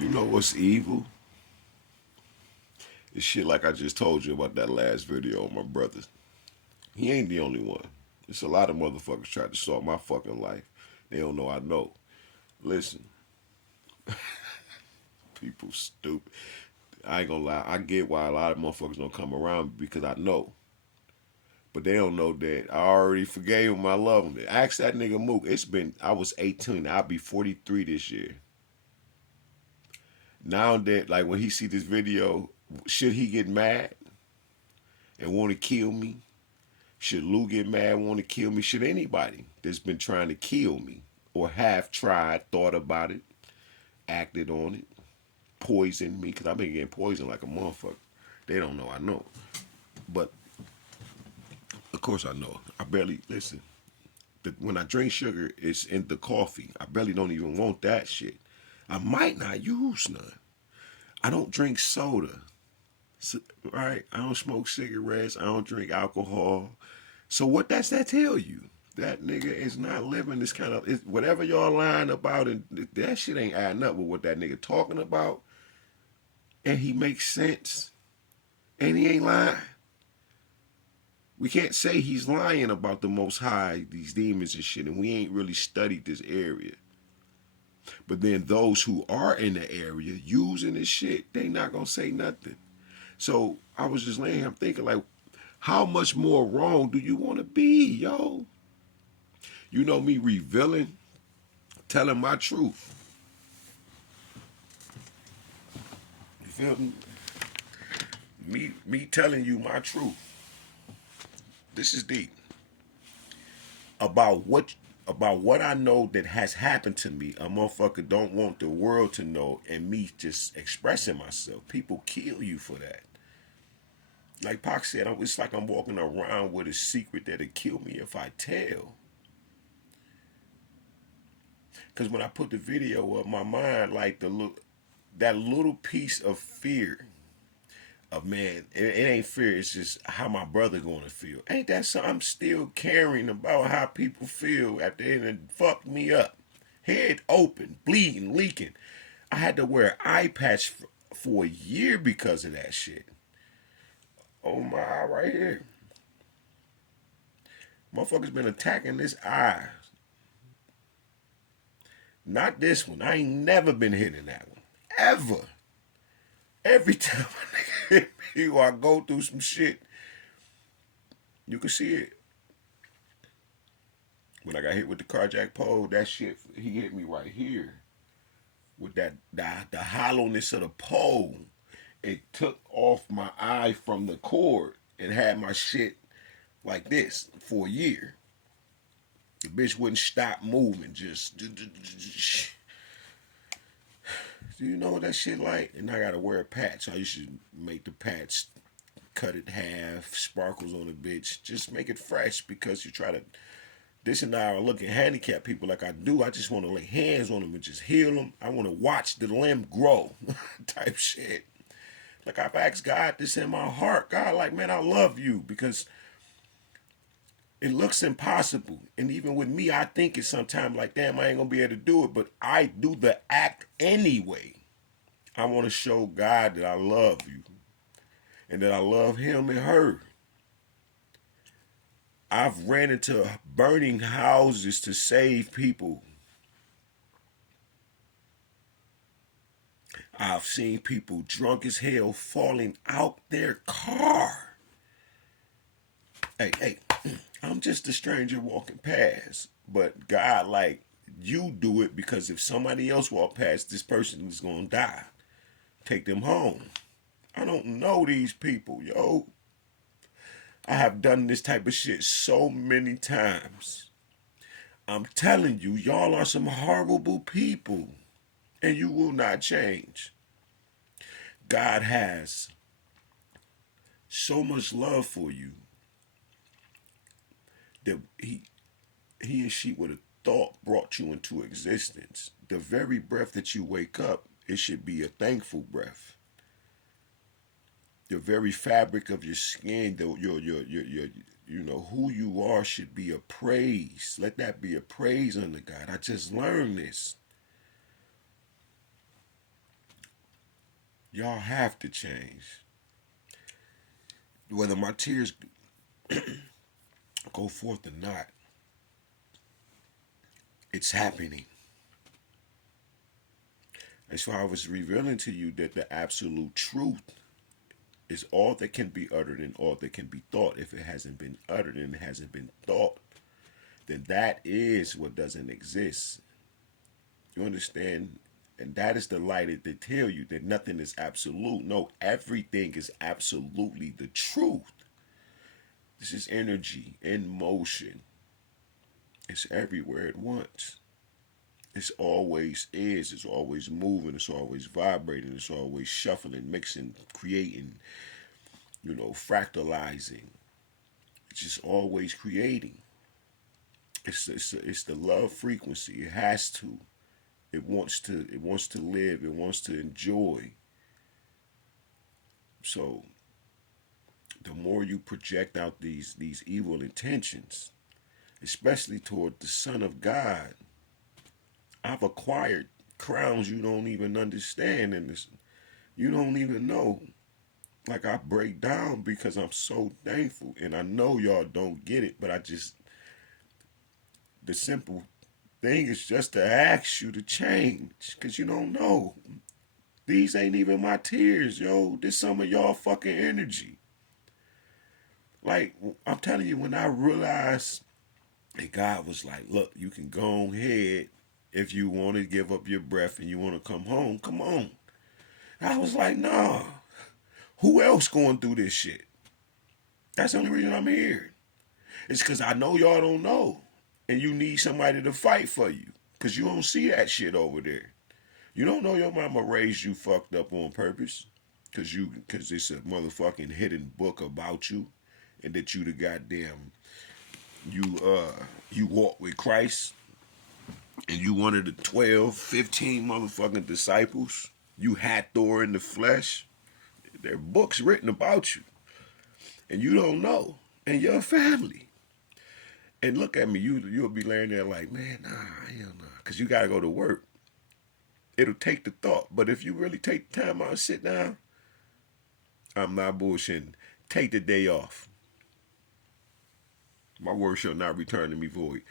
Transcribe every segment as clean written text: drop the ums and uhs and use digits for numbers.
You know what's evil? It's shit like I just told you about that last video on my brother. He ain't the only one. It's a lot of motherfuckers trying to start my fucking life. They don't know I know. Listen, people stupid. I ain't gonna lie. I get why a lot of motherfuckers don't come around because I know. But they don't know that I already forgave him. I love him. Ask that nigga Mook. I was 18. I'll be 43 this year. Now that, like, when he see this video, should he get mad and want to kill me? Should Lou get mad and want to kill me? Should anybody that's been trying to kill me or have tried, thought about it, acted on it, poisoned me? Because I've been getting poisoned like a motherfucker. They don't know I know. But, of course I know. I barely, listen, when I drink sugar, it's in the coffee. I barely don't even want that shit. I might not use none. I don't drink soda, right? I don't smoke cigarettes. I don't drink alcohol. So what does that tell you? That nigga is not living this kind of whatever y'all lying about, and that shit ain't adding up with what that nigga talking about. And he makes sense, and he ain't lying. We can't say he's lying about the Most High, these demons and shit, and we ain't really studied this area. But then those who are in the area using this shit, they not gonna say nothing. So I was just laying here thinking, like, how much more wrong do you want to be, yo? You know me revealing, telling my truth. You feel me? Me telling you my truth. This is deep. About what I know that has happened to me. A motherfucker don't want the world to know, and me just expressing myself. People kill you for that. Like Pac said, it's like I'm walking around with a secret that'll kill me if I tell. Because when I put the video up, my mind, like that little piece of fear of, man, it ain't fear, it's just how my brother gonna feel. Ain't that something? I'm still caring about how people feel after it fucked me up. Head open, bleeding, leaking. I had to wear an eye patch for a year because of that shit. Oh my, right here. Motherfuckers been attacking this eye. Not this one. I ain't never been hitting that one. Ever. Every time a nigga hit me or I go through some shit, you can see it. When I got hit with the carjack pole, that shit, he hit me right here. With that, the hollowness of the pole. It took off my eye from the cord and had my shit like this for a year. The bitch wouldn't stop moving, just. Do you know what that shit like? And I gotta wear a patch. I used to make the patch, cut it half, sparkles on the bitch. Just make it fresh because you try to. This and I are looking handicapped people like I do. I just want to lay hands on them and just heal them. I want to watch the limb grow, type shit. Like I've asked God this in my heart. God, like, man, I love you because it looks impossible. And even with me, I think it's sometimes like, damn, I ain't gonna be able to do it. But I do the act anyway. I want to show God that I love you and that I love him and her. I've ran into burning houses to save people. I've seen people drunk as hell falling out their car. Hey, I'm just a stranger walking past. But God, like, you do it because if somebody else walk past, this person is going to die. Take them home. I don't know these people, yo. I have done this type of shit so many times. I'm telling you, y'all are some horrible people. And you will not change. God has so much love for you that he and she with a thought brought you into existence. The very breath that you wake up, it should be a thankful breath. The very fabric of your skin, your you know who you are should be a praise. Let that be a praise unto God. I just learned this. Y'all have to change. Whether my tears go forth or not, it's happening. That's why I was revealing to you that the absolute truth is all that can be uttered and all that can be thought. If it hasn't been uttered and it hasn't been thought, then that is what doesn't exist. You understand? And that is the light that they tell you that nothing is absolute. No, everything is absolutely the truth. This is energy in motion. It's everywhere at once. It's always is. It's always moving. It's always vibrating. It's always shuffling, mixing, creating, fractalizing. It's just always creating. It's the love frequency. It has to. It wants to live. It wants to enjoy. So the more you project out these evil intentions, especially toward the Son of God, I've acquired crowns you don't even understand in this. You don't even know. Like, I break down because I'm so thankful, and I know y'all don't get it, but the simple thing is just to ask you to change, because you don't know. These ain't even my tears, yo. This some of y'all fucking energy. Like, I'm telling you, when I realized that God was like, look, you can go ahead if you want to give up your breath and you want to come home, come on. I was like, nah. Who else going through this shit? That's the only reason I'm here. It's because I know y'all don't know. And you need somebody to fight for you. Because you don't see that shit over there. You don't know your mama raised you fucked up on purpose. Because it's a motherfucking hidden book about you. And that you the goddamn, you walk with Christ. And you one of the 12, 15 motherfucking disciples. You Hathor in the flesh. There are books written about you. And you don't know. And your family. And look at me, you'll be laying there like, man, nah, hell nah. Because you got to go to work. It'll take the thought. But if you really take the time out and sit down, I'm not bullshitting. Take the day off. My word shall not return to me void.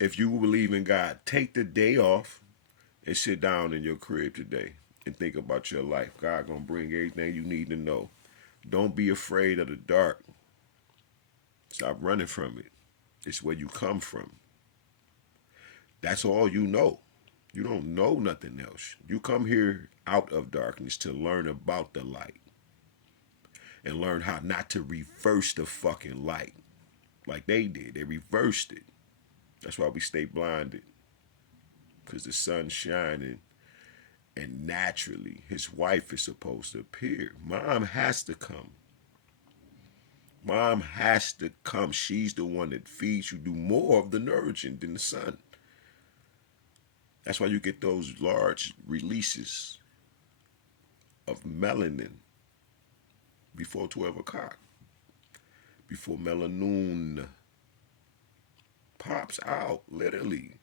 If you believe in God, take the day off and sit down in your crib today and think about your life. God gonna bring everything you need to know. Don't be afraid of the dark. Stop running from it. It's where you come from. That's all you know. You don't know nothing else. You come here out of darkness to learn about the light and learn how not to reverse the fucking light like they did. They reversed it. That's why we stay blinded, because the sun's shining and naturally his wife is supposed to appear. Mom has to come. Mom has to come. She's the one that feeds you, do more of the nourishing than the sun. That's why you get those large releases of melanin before 12 o'clock, before melanoon pops out, literally.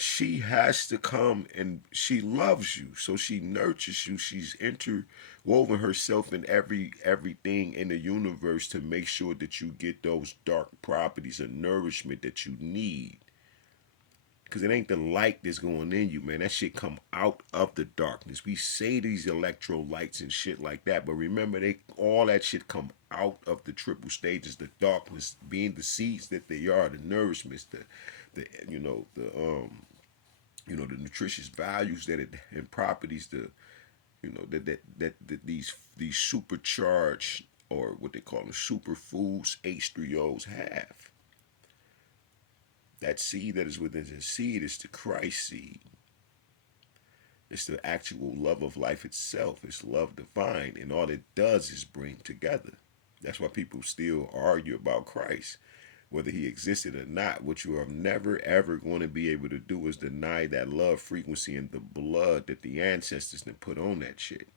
She has to come, and she loves you, so she nurtures you. She's interwoven herself in everything in the universe to make sure that you get those dark properties of nourishment that you need. Because it ain't the light that's going in you, man. That shit come out of the darkness. We say these electrolytes and shit like that, but remember, all that shit come out of the triple stages, the darkness being the seeds that they are, the nourishments, the the nutritious values that it and properties, that these supercharged, or what they call them, superfoods, H3Os have. That seed that is within the seed is the Christ seed. It's the actual love of life itself. It's love divine. And all it does is bring together. That's why people still argue about Christ, whether he existed or not. What you are never, ever going to be able to do is deny that love frequency and the blood that the ancestors then put on that shit.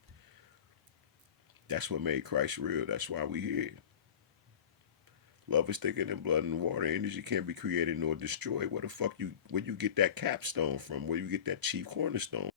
That's what made Christ real. That's why we here. Love is thicker than blood and water. Energy can't be created nor destroyed. Where you get that capstone from? Where you get that chief cornerstone